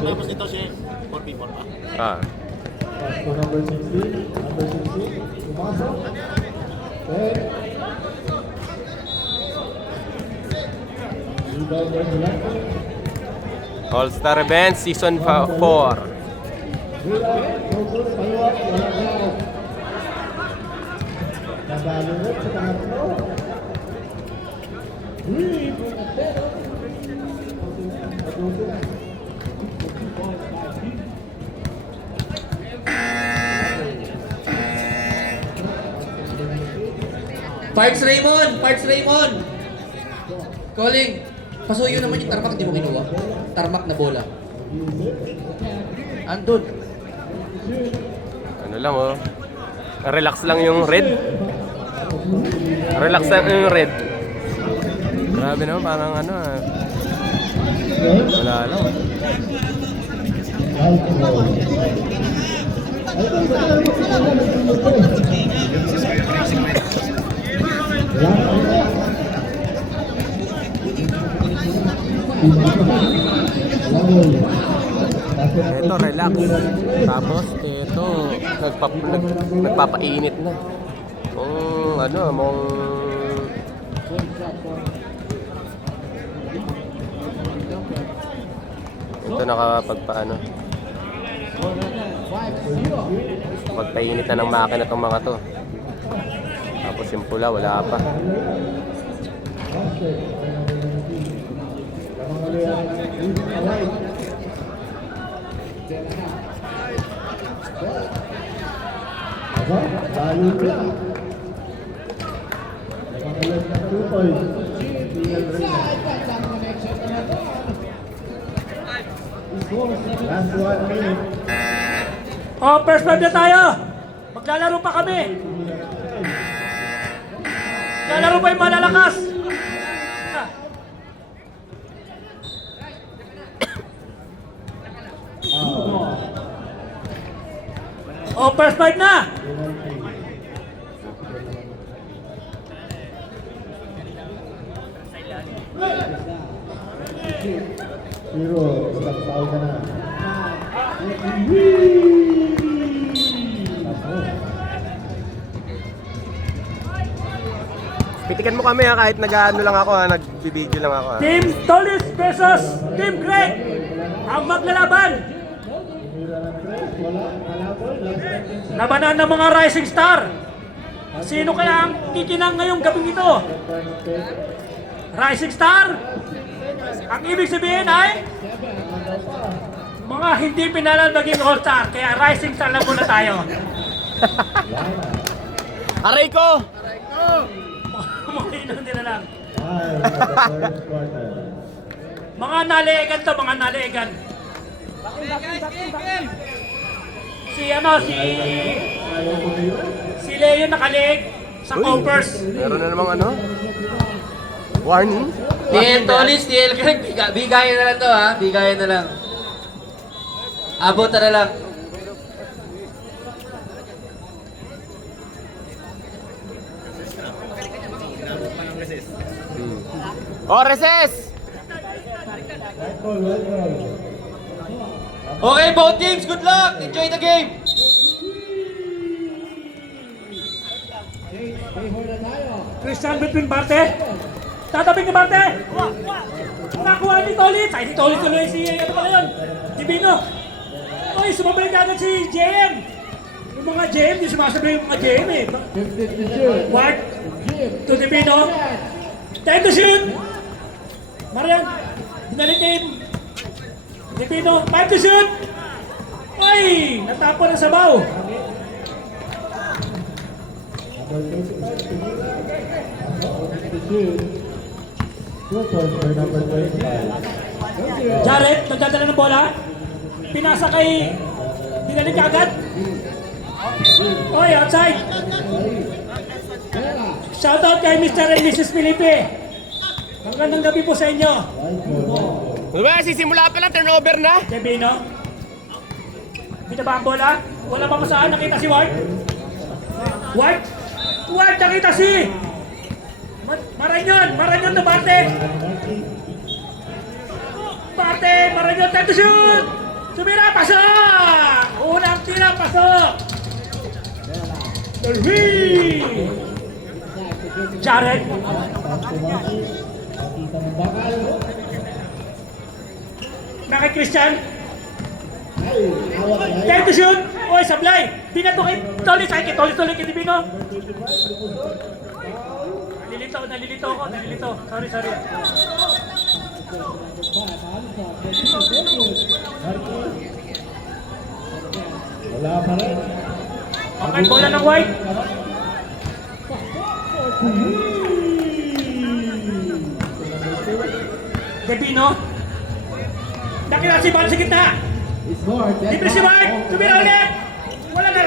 Tapos ito si 4v4 pa. Ah. So number 16, pumasok. Okay. Rebound by Blanco. All-Star Event Season 4. Rebound, focus, paliwat, wala out. Nabalunod sa pangatlo. Rebound at zero. Parts Raymond! Calling! Pasuyo naman yung tarmac, di mo kinuha. Tarmac na bola. Andun. Ano lang oh. Relax lang yung red. Relax lang yung red. Grabe naman, parang ano ah. Wala lang. Ito relax. Tapos ito nagpapainit na. Kung ano, mong ito nakapagpaano. Magpainit na ng makina tong mga to. Tapos yung pula wala pa. Last 1 minute. Oh, first five na tayo. Maglalaro pa kami. Maglalaro pa yung malalakas. Oh, first five na. Zero, isang foul ka na. Pitikan mo kami ha, kahit nag-ano lang ako ha, nagbibideo lang ako ha. Team Tolis versus Team Greg. Ang maglalaban. Labanan ng mga Rising Star. Sino kaya ang titinang ngayong gabing ito? Rising Star? Ang ibig sabihin ay mga hindi pinalal maging All-Star. Kaya Rising Star lang muna tayo. Aray ko! Makinom din na lang. First quarter. Mga naleegan to, mga naleegan. Si Leo nakaleeg sa covers. Meron na namang ano? Warning? TL Tolis, TL Greg, bigayan na lang to ha. Bigayan na lang. Abot na lang. Oh, recess! Right ball, right ball. Okay, both teams, good luck! Enjoy the game! Christian between Barte. Tatabing ni Barte. Nakuha ni Tolit. Ay, ni Tolit tuloy si, ano pala yun? Divino. Oy, sumabay agad si JM. Yung mga JM, di sumasabay yung mga JM eh. Ward. To Divino. Time to shoot. Marian. Binalitin. Divino. Time to shoot. Oy, natapon ang sabaw. Number 25. Jared, nagdadala ng bola. Pinasa kay... Binalik ka agad. Oy, outside. Shoutout kay Mr. and Mrs. Felipe. Magandang gabi po sa inyo. Diba, sisimula pa lang, turnover na. Devino. Kita ba ang bola? Wala pa masaan. Nakita si Ward? Ward? Ward, nakita si... Maranyon! Maranyon na bate! Marañon, time to shoot! Sumira, pasok! Unang tira, pasok! Derby! Jared. Nakay Christian. Time to shoot! Oy, sablay! Binato kay Tolis. Ay, kay Tolis kay Divino. Nalilito ako. Sorry. Wala pa rin. Okay, bola ng white. Divino. Nakita si Bal sa gitna. Libre si White. Tumira ulit. Wala na.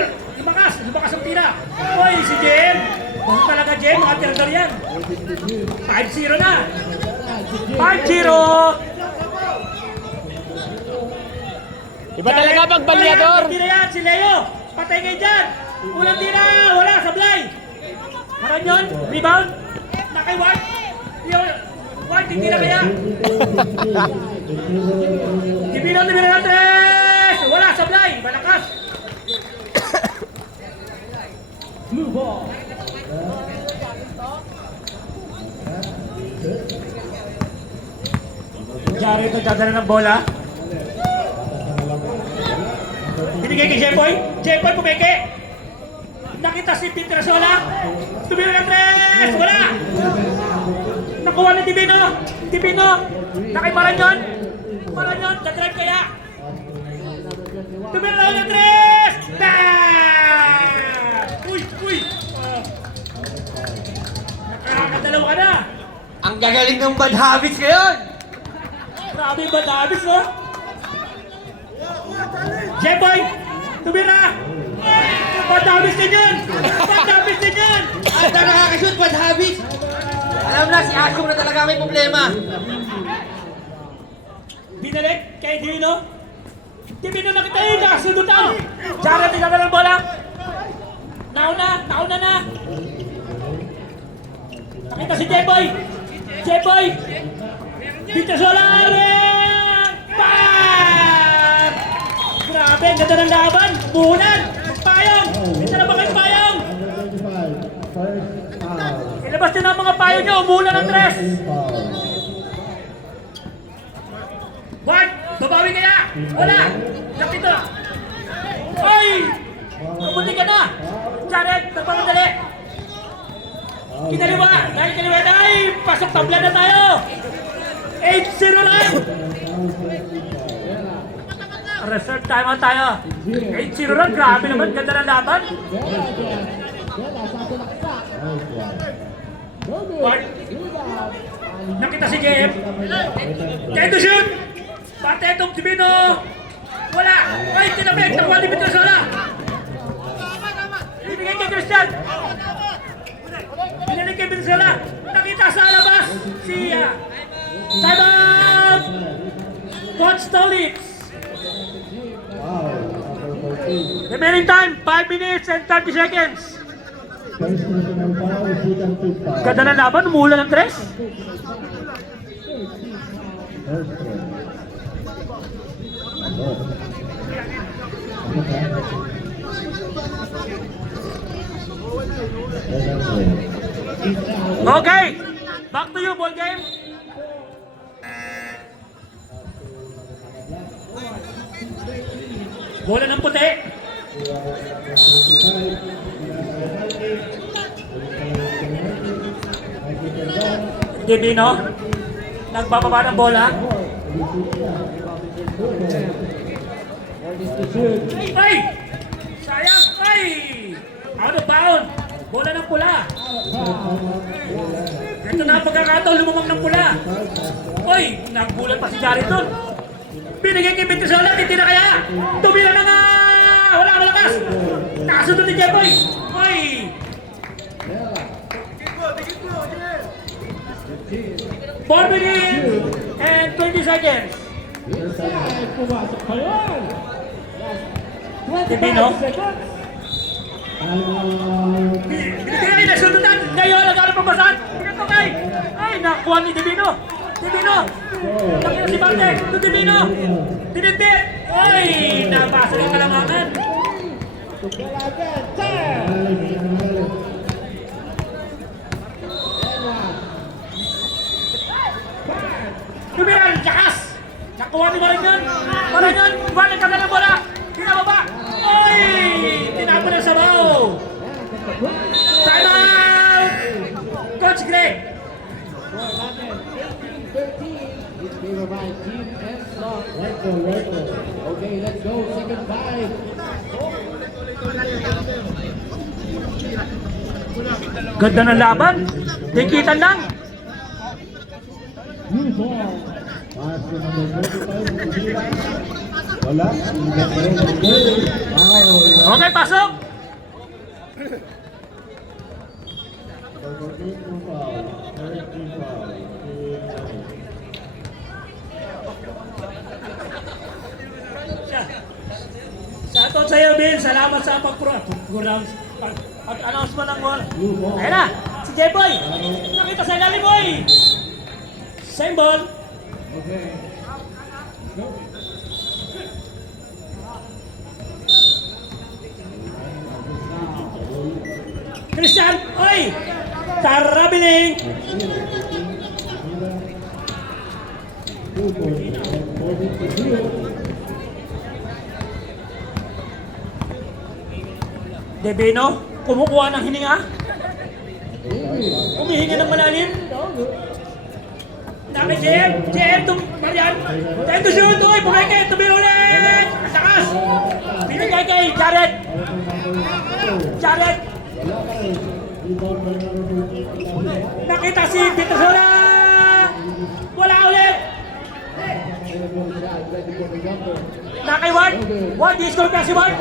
Lumakas ang tira. Oy, si Jem. Kung talaga Jem, mga tirador yan. 5-0 na. 5-0. Iba talaga pag balyador. Tira yan, si Leo. Patay ngayon dyan. Unang tira. Wala, sablay. Marañon, rebound. Nakay White. White, titira kaya. Divino, numero 3. Wala, sablay. Malakas. Blue ball. Jari ito dadala ng bola. Binigay kay Jepoy. Jepoy pumeke. Nakita si Pietrasola. Tumira ng 3. Wala. Nakuha ni Divino. Nakay Marañon. Dadrive kaya. Tumira ng 3. Uy. Nakakadalawa ka na. Ang gagaling ng bad habits ngayon! Grabe yung bad habits, no? Jeboy! Tumira! Bad habits din yun! At na nakakashoot, bad habits! Alam na, si Asyong na talaga may problema. Binalik kay Divino. Divino nakita yun, nakasundutan! Jared, tinadala ng bola! Nauna na! Nakita si Jeboy! Pietrasola ulit! Bam! Grabe, ang ganda ng laban! Buhunan! Payong! Ito na ba kayo payong? First foul. Ilabas din ang mga payo nyo, umulan ng 3! Ward! Babawi kaya! Wala! Nakito! Ay! Kabuti ka na! Jared, nagpamadali! Kinaliwa! Ay! Pasok tabla na tayo! 8-0 lang! Reserve time on tayo! 8-0 lang! Grabe naman! Ganda ng laban! Ward! Nakita si JM! Try to shoot! Pate itong Divino! Wala! Ay! Tinapik! Nakuha ni Pietrasola! Ibigay kay Christian! Binalik kay Pietrasola! Nakita sa labas! Time out! Coach Tolitz! Foul. Number 14. Remaining time, 5 minutes and 30 seconds. First personal foul, second team foul. Ganda ng laban, umulan ng 3. First throw. Okay, back to you, ball game. Bola ng puti. Divino, nagbababa ng bola. Ay! Sayang! Ay! Out of bound! Bola ng pula. Ito na ang pagkakataon, lumamang ng pula. Oy! Nagbulan pa si Jared doon. Binigay kay Pietrasola, titira kaya? Tumira na nga! Wala ka malakas! Nakasunod ni Jeboy! Oy! Four minutes and 20 seconds. Divino. Binigay na sundutan. Ngayon, nag-alap ang basahan. Pinatokay. Ay, nakuha ni Divino. Divino! Laki na si Barte! Ito Divino! Dinitbit! Oy! Napasa ng kalamangan! Tumiran! Lakas! Nakuha ni Maranyon! Maranyon! Balik ka na ng bola! Pinababa! Oy! Tinapon na sa baho! Time out! Coach Greg! Okay, let's go. Second five. Ganda ng laban! Dikitan lang! New ball. Pass to number 35. Wala. Foul. Okay, pasok! Foul. Shoutout sa'yo, Bill. Salamat sa pag-announce mo ng goal. Ayun na, si J-Boy. Nakita sa ilalim, boy. Same ball. Christian, oy! Tarabiling! Devino, kumukuha ng hininga. Humihinga ng malalim. Naki JM to Marian. Time to shoot, oy! Pumeke, tumira ulit! Lakas! Binigay kay Jared. Jared! Nakita si Pitasola! Wala ulit! Nakay Ward! Ward, di-score ka si Ward!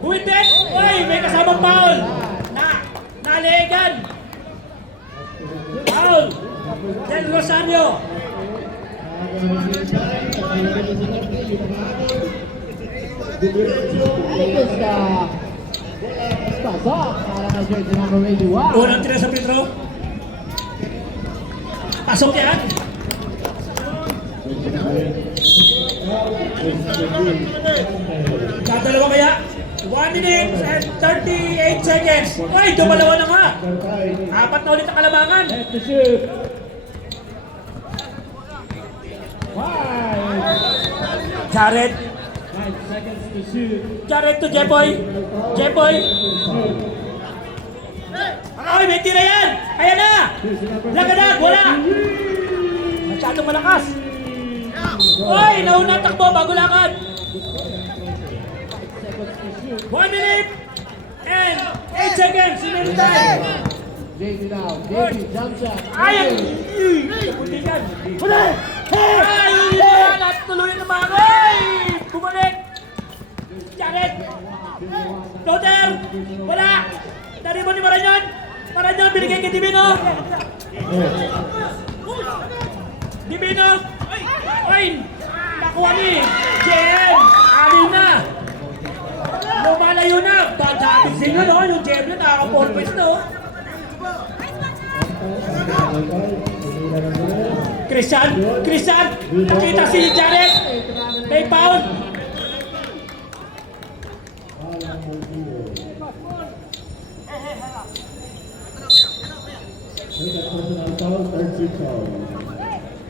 Buwitin! Uy, may kasamang foul! Naligan! Foul! Del Rosario! Unang tira sa Petro. Pasok yan. Dadalawa kaya? 1 minute and 38 seconds. Ay, dumalawa na nga. Apat na ulit ang kalamangan. Jared. Jared to Jepoy. Jepoy. Ay, may tira yan. Ayan na. Lagadag, wala. Masyadong malakas. Ay, nauna takbo bago lakad. 1 minute and 8 seconds. Sinunod tayo. Ayan. Buntikan. Huli. Ay, yan. At tuloy na mga. Ay, bumalik. Jared. Loader. Wala. Dari mo ni Maranyon. Maranyon, binigay kay Divino. Divino. Ay, nakuha ni JM. Alin na. Lumalayo na. Badabig sila, no? Yung JM na nakaka-4 points, no? Christian, nakita si Jared. May foul.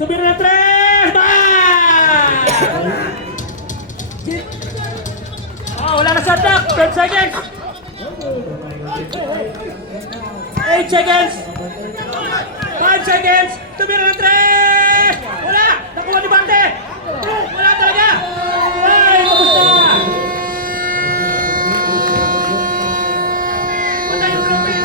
Tumira na 3! Bang! Oh, wala na sa attack. 10 seconds. 8 seconds. 5 seconds. Tumira na 3! Wala! Nakuha ni Bante! Wala talaga! Ay, tapos na! Patay yung trophy!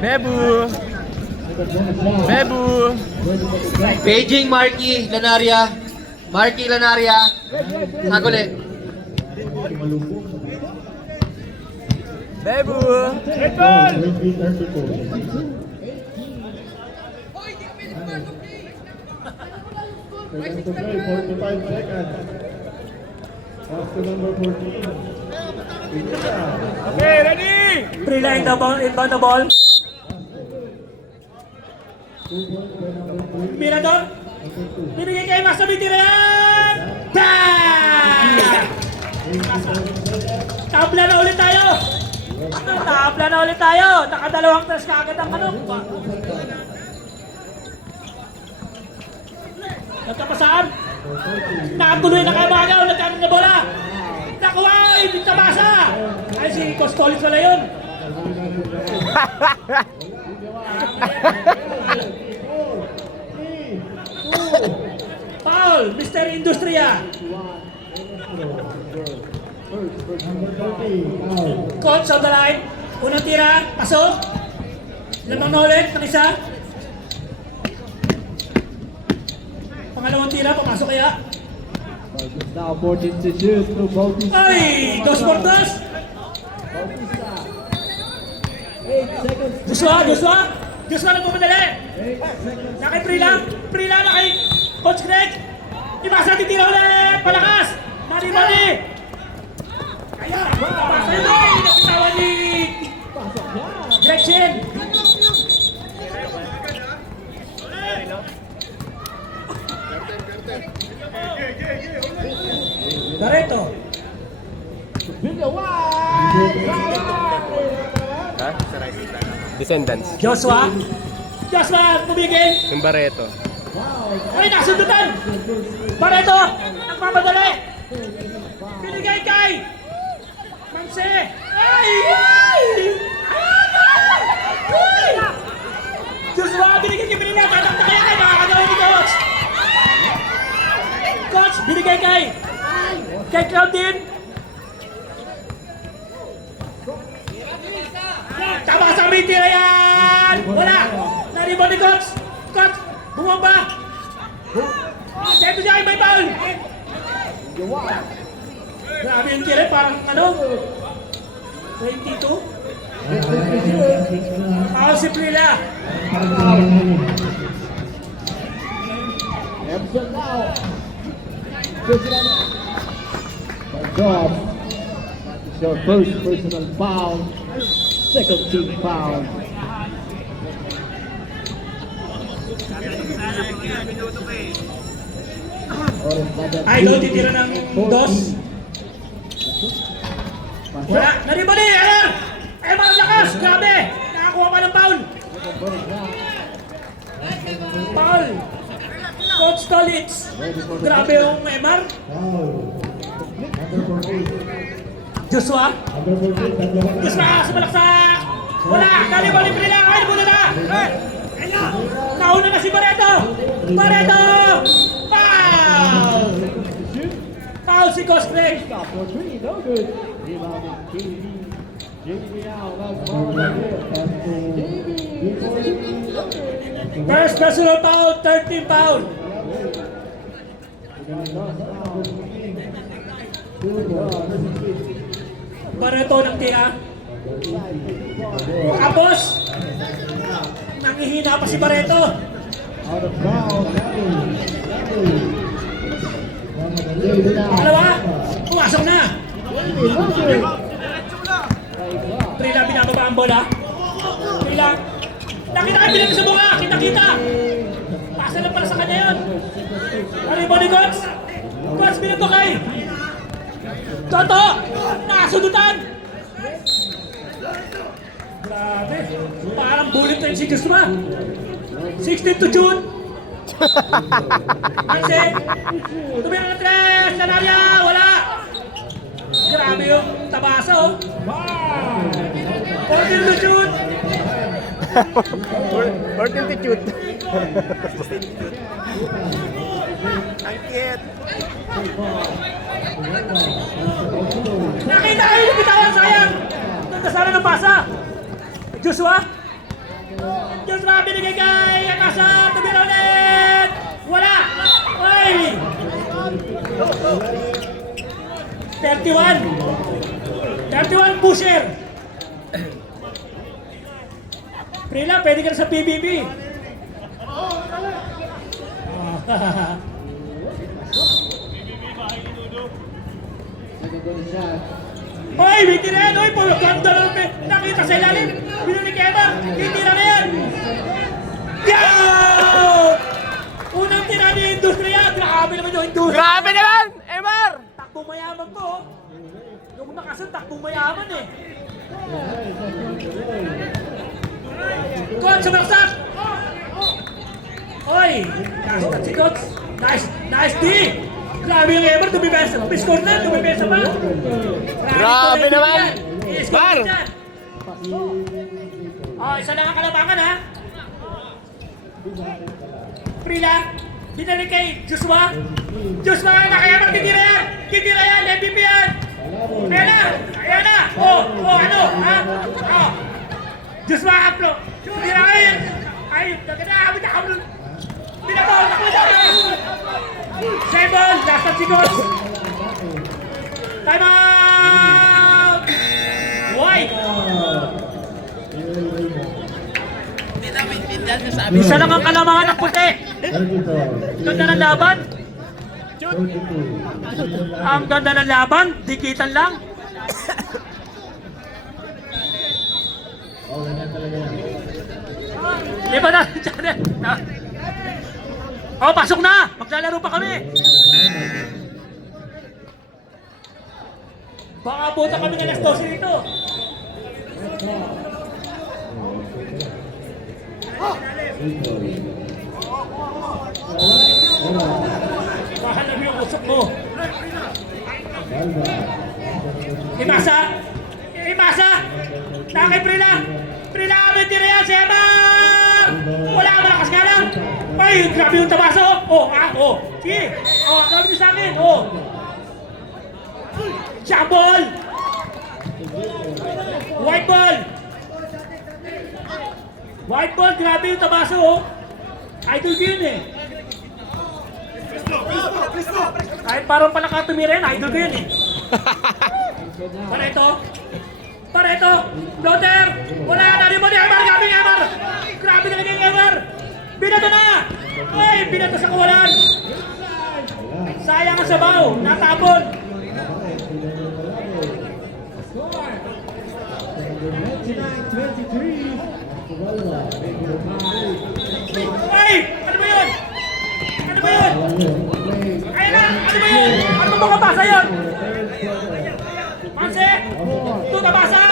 Bebu! Bebu! Paging Marky Lanaria. Marky Lanaria. Saguli. Bebu! Pass to number 14. Okay, ready? Prila inbound the ball. 2 points by number 3. Mirador. Number 2. Binigay kay Max Sabiti na yan! Bang! Tabla na ulit tayo! Tabla na ulit tayo! Nakadalawang tres kaagad ang ano. Nagkapasaan. Nakatuloy na kayo mga agaw. Nagkaroon na bola. Nakuha! Ibig tabasa! Ay si Coach Collins wala yun. Foul! Mr. Industria! Number 30. Foul. Coach on the line. Unang tira, pasok. Lamang na ulit, ng isa. Pangalawang tira, papasok kaya. Now 14 to shoot to Bautista. Ay! Dos por dos! Bautista. 8 seconds. Joshua nagpumadali! 8 seconds. Na kay Prila na kay Coach Greg! Ibasa, titira ulit! Palakas! Mani! Kaya! Pasa yun ay! Nakitawan ni Gretchen! Barreto! Ha? Descendants. Joshua, pumigil! Yung Barreto. Ay, nasundutan! Barreto! Nagmamadali! Binigay kay Manse! Ay! Joshua, binigay kay Pinila! Tatakta kaya kay makakagawin ni Coach! Coach, binigay kay Claudine! Tama sa Riti na yan! Wala! Naribon ni Coach! Coach! Bumamba! Dito niya ay may foul! Grabe yung tira, parang ano? 22? Foul si Prila! Epson now. Job. It's your first personal foul. Second team foul. Idol, titira ng dos. Wala! Naribon ni Emer! Emer lakas! Grabe! Nakakuha pa ng foul! Foul! Coach Stolitz! Grabe yung Emer! Foul. Number 14. Joshua! Number 14. Dalawa na. Joshua! Sumalaksak! Wala! Naribon ni Prila! Ay, muna na! Nauna na si Barreto! Barreto! Foul! Foul si Coach Greg! Stop for 3. No good. Rebounding JB. JB now. Last ball right here. Pass to JB. First personal foul, 13 foul! Barreto ng tira. Tapos, nangihina pa si Barreto. Out of bounds. Pangalawa, pumasok na. Prila, binababa ang bola. Prila, nakita kayo pinag sa bunga, kita-kita. Pasa lang para sa kanya yun. Arriba ni Coach. Coach, binabakay. Toto, nakasundutan. Grabe, parang bullet time si Joshua. 16 to June. Manse, tumira ng tres, Canaria, wala. Grabe yung tabasa, oh. 14 to June. 14 to shoot. Ang cute. Nakita kayo yung bitawan, sayang. Ganda sana ng pasa. Joshua, binigay kay Akasa, tumira ulit. Wala. Ay! 31 pusher. Prila, pwede ka na sa PBB. Second body shot. Oy, bitira yan! Oy, puro ganda na natin! Nakita sa ilalim! Binuli kay Emar! Bitira na yan! Yan! Unang tira ni Industriya! Grabe naman yung Industriya! Grabe naman! Emar! Takbong mayaman to, oh! Yung nakasun, takbong mayaman eh! Coach, sumaksak! Oy! Nastat si Coach! Nice D! Grabe yung Emar, tumibesa! Piscore na, tumibesa pa! Grabe naman! Mar! Oh, isa lang ang kalabangan ha! Prila! Dinali kay Joshua! Joshua, nakayamang titira yan! Titira yan! MVP yan! Ayan na! Ayan na! Oh, ano? Ha? Oh! Joshua, upload! Titira ka yan! Ay, nagkanahabit na kablo! Pinabawal! Sebol! Last time si Coach! Time out! White! Isa lang ang kalamangan ng puti! Ganda ng laban! Ang ganda ng laban, dikitan lang! Di ba na? Oh, pasok na! Maglalaro pa kami! Baka buta kami ng alas 12 dito! Mahal na yung usok mo! Imasa! Imasa! Nakay Prila! Prila! May tira yan! Sema! Wala! Malakas nga lang! Ay! Grabe yung tabaso! Oh! Oh! Sige! Oh! Grabe niyo sa akin! Oh! Jump ball! White ball! White ball! Grabe yung tabaso! Oh! Idol ko yun eh! Kahit parang pala ka tumira yun, idol ko yun eh! Pareto! Pareto! Floater! Wala yan! Ano mo ni Emar? Grabe ng Emar! Grabe na yung Emar! Binato na! Ay! Binato sa kawalan! Sayang ang sabaw! Natapon! Ay! Ano ba yun? Ano ba yun? Ayun na! Ano ba yun? Ano ba mabasa yun? Manse! Tutabasa!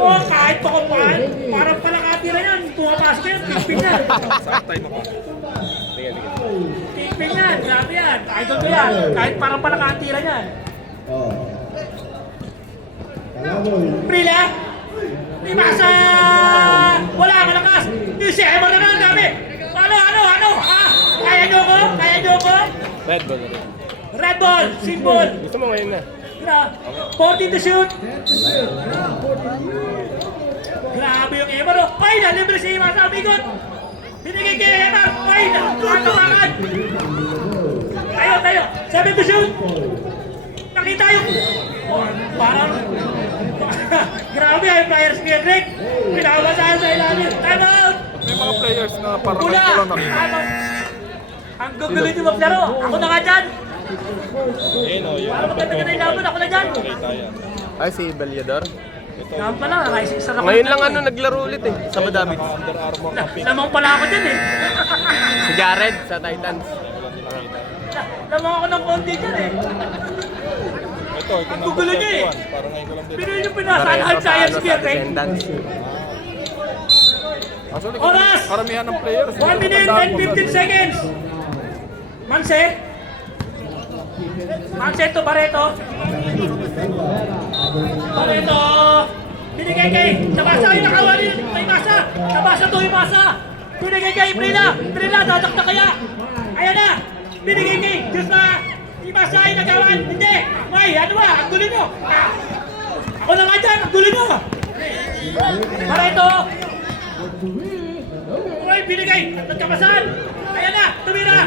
Oh, kahit pakupan! Parang pala katira yan! Pumapasok yan! Kiping yan! Kiping yan! Grabe yan! Idol ko yan! Kahit parang pala katira yan! Prila! Imasa! Wala! Malakas! Si Emar naman! Dami! Ano? Ha? Kaya nyo ko? Kaya nyo ko? Red ball. Red ball! Symbol! Gusto mo ngayon na? 14 to shoot! Grabe yung Emar! Oh. Ay! Nalibre si Emar sa bigot! Binigay kay Emar! Ay! Natawakan! Tayo! 7 to shoot! Nakita yung... Oh, parang... Grabe ay players ni Henrik! Pinabasahan sa ilalim! Time out! May mga players na parang Pula! ngayon ko lang nakita. Ang gugulo niyo maglaro! Ako na nga dyan! Yun o, yun. Parang maganda na yung laban! Ako na dyan! Kita yan. Ay, si Belyador. Saan pala? Rising star ako. Ngayon lang ano, naglaro ulit eh, sa Abu Dhabi. Under Armour na pink. Lamang pala ako dyan eh! Si Jared sa Titans. Lamang ako ng konti dyan eh! Ito, ito Ang gugulo niya eh! Parang ngayon ko lang din. Pinoy yung pinasaan Pareho hard sa science ano, ni sa Henrik! Descendants. Actually, Oras! karamihan ng players. 1 minute and 15 seconds! Manse! Manse to Barreto! Barreto! Binigay kay Tabasa! Ay nakawali! May masa! Tabasa to yung masa! Binigay kay Prila! Prila! Dadak na kaya! Ayan na! Binigay kay Joshua! Yung masa ay nagawan! Hindi! May! Ano ba? Ang gulo nyo! Ako na nga dyan! Ang gulo nyo! Barreto! Uy, binigay! Nagkapasahan! Ayan na! Tumira!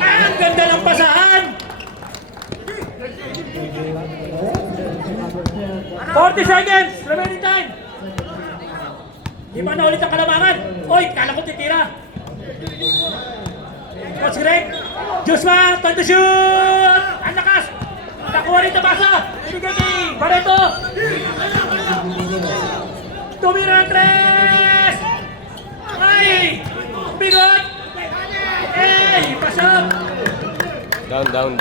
Ang ganda ng pasahan! 40 seconds! Remaining time! Di ba na ulit ang kalamangan? Uy, kala ko titira! Coach Greg! Joshua! Time to shoot! Ang lakas! Nakuha rin tabasa. Ibigay kay Barreto. Tumira ng tres. Ay! Bigot! Ay! Pasok! Down.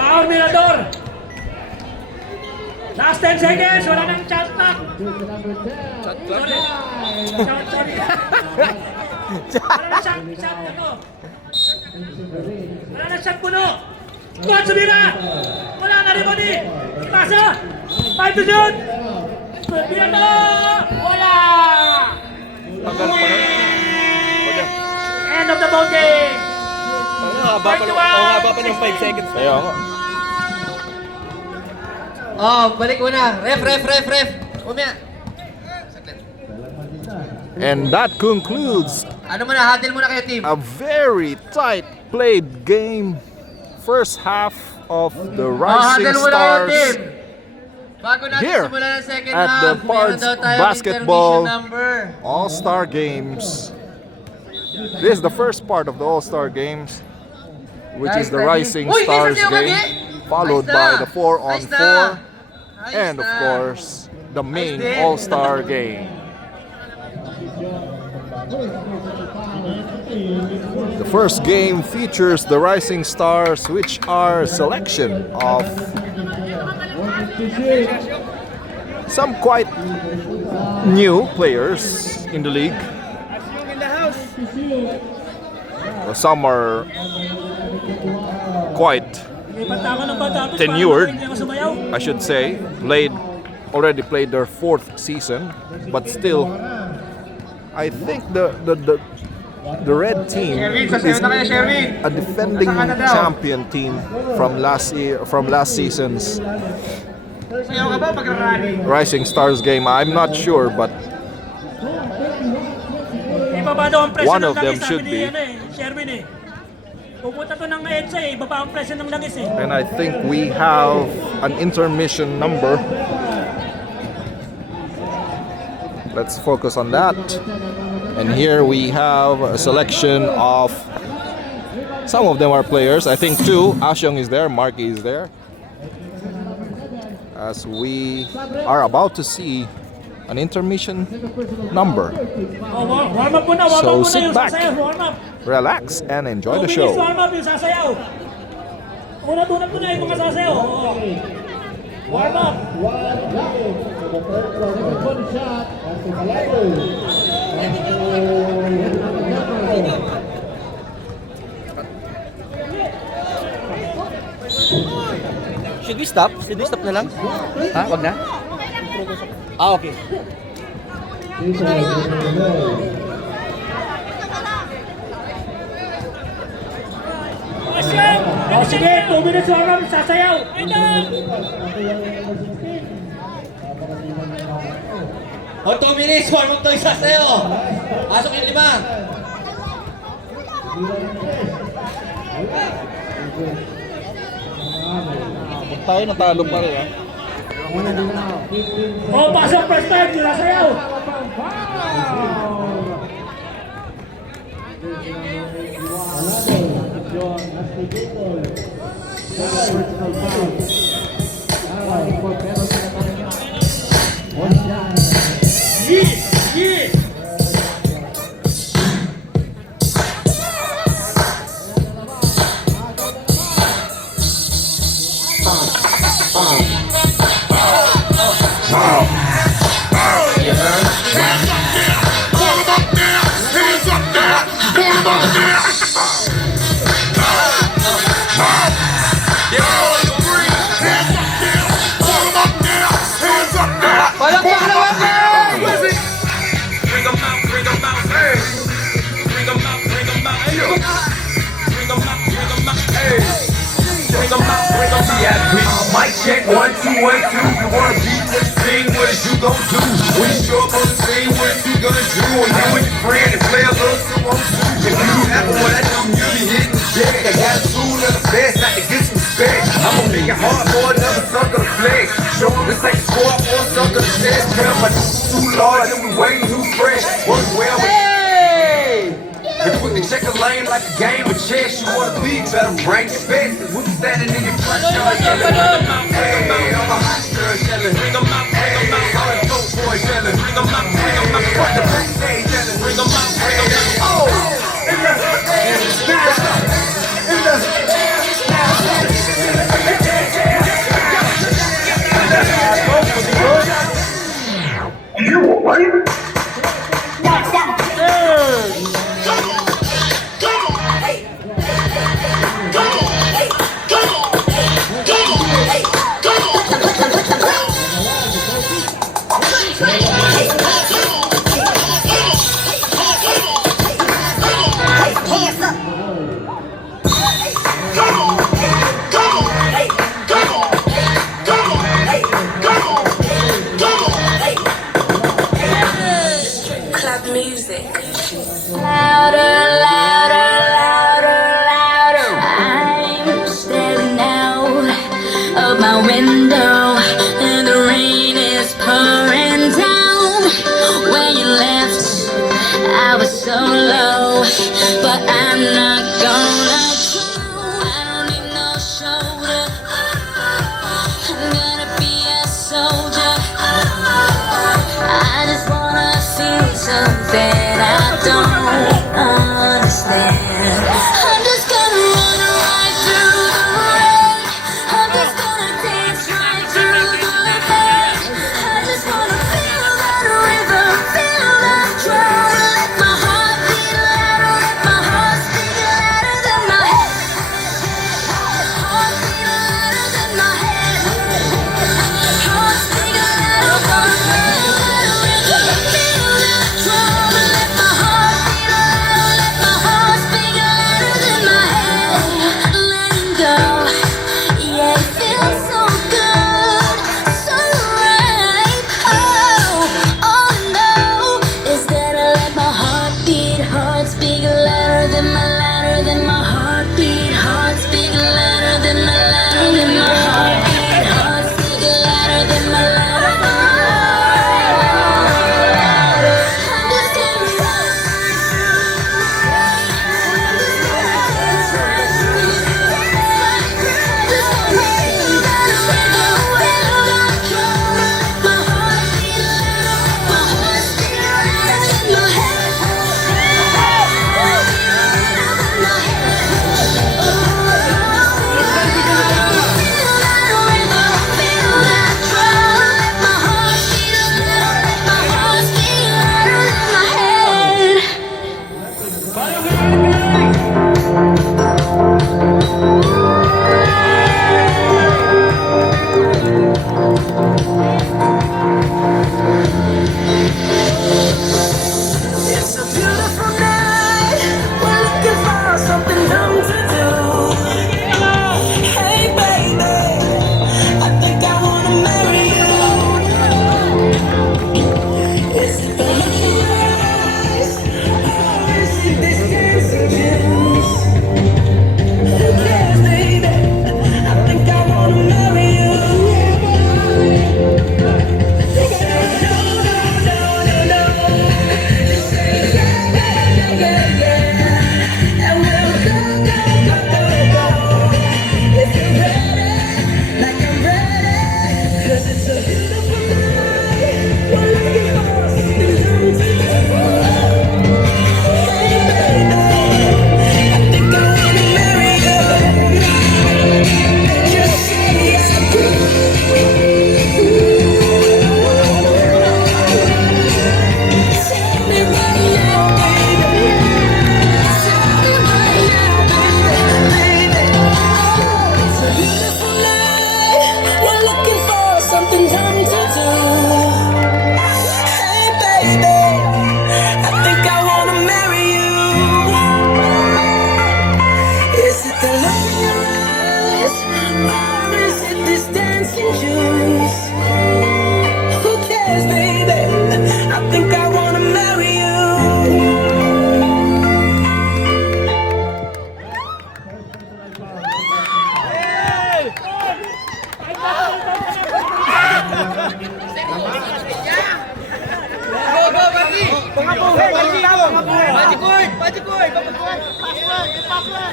Power Mirador! Last 10 seconds, wala nang shot clock. Sorry. Wala nang shot ano. Wala nang shot puno. Tuwan sumira! Wala na rin mo ni! Ipasa! 5 to shoot! Piano! Wala! Tagal pa nun. O dyan. End of the ball game! Ang haba pa ng 5 seconds. Kaya ako. Oh, balik muna. Ref. Umya. And that concludes Ano muna, huddle muna kayo, team. a very tight played game. First half of the Rising Huddle muna kayo, team. Stars Bago natin here simulan ang second at half, the meron Pards daw tayong Basketball intermission number. All-Star Games. This is the first part of the All-Star Games, which is the Rising Uy, Stars isa sa'yo, game, followed Ayos na. by the 4-on-4, Ayos na. Ayos and of na. course, the main Ayos din. All-Star game. The first game features the Rising Stars, which are a selection of some quite new players in the league. Some are quite tenured, I should say, already played their 4th season, but still, I think the red team is a defending champion team from last season's Rising Stars game. I'm not sure, but one of them should be. Pupunta to ng EDSA eh, ibaba ang presyo ng langis eh. And I think we have an intermission number. Let's focus on that. And here we have a selection of, some of them are players. I think 2. Asyong is there, Marky is there. As we are about to see an intermission number. Oh, warm up muna, warm So up muna sit yung back. sasayaw, warm up. Relax and enjoy the 2 minutes show. warm up yung sasayaw. Unat-unat muna yung mga sasayaw. Oo. Warm up. Should we stop? Should we stop na lang? Ha? Wag na? Ah, okay. Asyam! Oh, sige, 2 minutes warm up, sasayaw. O, 2 minutes, warm up to isa sa'yo. Pasok yung 5. Tayo natalo pa rin, ha? Oh, pasok first time, sasayaw. Mic check, 1, 2, 1, 2. You wanna be what you sing, what is you gon' do? When you show up on the scene, what is you gonna do? And you and your friend and play a little song on two. If you happen what I do, you be hitting the deck. I got a tool of the best, not to get some respect. I'ma make it hard for another sucker to flex. Show them this ain't score for a sucker to chest. Grab my too large and we waiting too fresh. Work well with. They put the checker lane like like a game of chess. You wanna be better, bring your best. We be standing in your front yard yelling. Hey, I'm a hot girl yelling. Bring 'em out, bring 'em out. All the dope boys yelling. Bring 'em out, bring 'em out. What the backstage yelling. Bring 'em out, bring 'em out. Oh, Club music. Louder, louder, louder, louder. I'm staring out of my window and the rain is pouring down. When you left, I was so low, but I'm not gonna drown. I don't need no shoulder. I'm gonna be a soldier. I just wanna feel something I don't understand. I'm just gonna run right through the rain. I'm just gonna dance right through the pain. I just wanna feel that rhythm, feel that drum. Let my heart beat louder, let my heart speak louder than my head. Heart beat louder than my head. Heart speak louder, wanna feel that rhythm, feel that drum. Let my heart beat louder, let my heart speak louder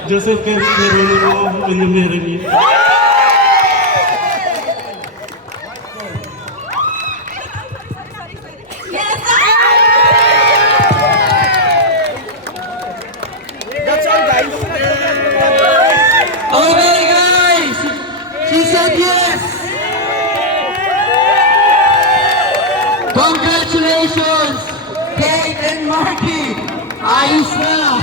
Joseph Campero in the middle. Okay, guys! She said yes! Congratulations! Kate and Marky! Ayos na!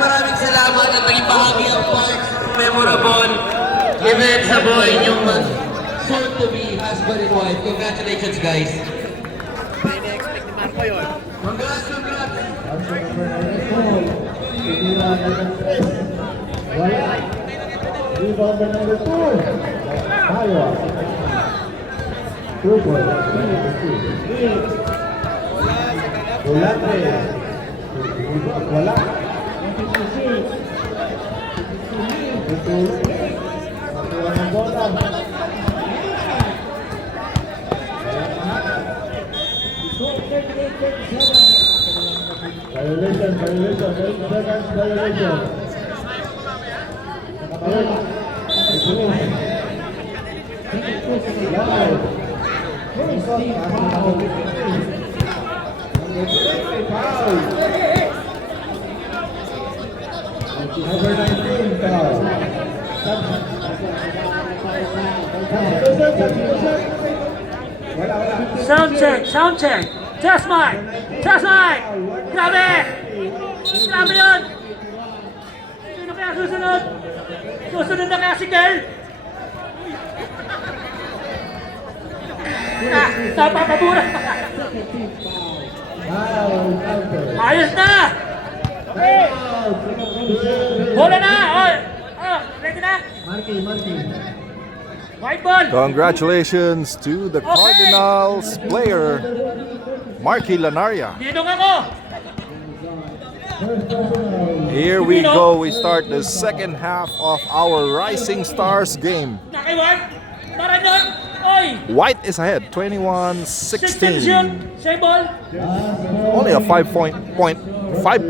Maraming salamat at naging bahagi ang Parks memorable event sa buhay niyong soon to be husband and wife. Congratulations, guys! Rebound number 2. Tayo. 2 points. Wala. Wala. Violation. 8 seconds violation. Number 19 foul. Sound check. Test mic. Grabe yun. Sino kaya susunod? Susunod na kaya si Girl? Napapabura. Ayos na. Bola na. Ready na. White ball. Congratulations to the Cardinals player, Marky Lanaria. Ninong ako. Here we go. We start the second half of our Rising Stars game. Nakiwan. Para nun. Oy. White is ahead, 16 21-16. Same ball. Only a 5 point